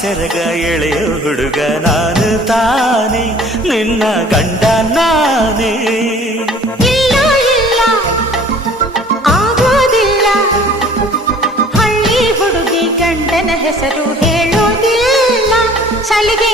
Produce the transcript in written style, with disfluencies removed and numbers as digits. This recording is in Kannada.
ಸೆರಗ ಎಳೆಯೋ ಹುಡುಗ ನಾನು ತಾನೆ ನಿನ್ನ ಗಂಡ ನಾನೇ. ಇಲ್ಲ ಇಲ್ಲ ಆಗೋದಿಲ್ಲ, ಹಳ್ಳಿ ಹುಡುಗಿ ಗಂಡನ ಹೆಸರು ಹೇಳೋದಿಲ್ಲ, ಸಲಿಗೆ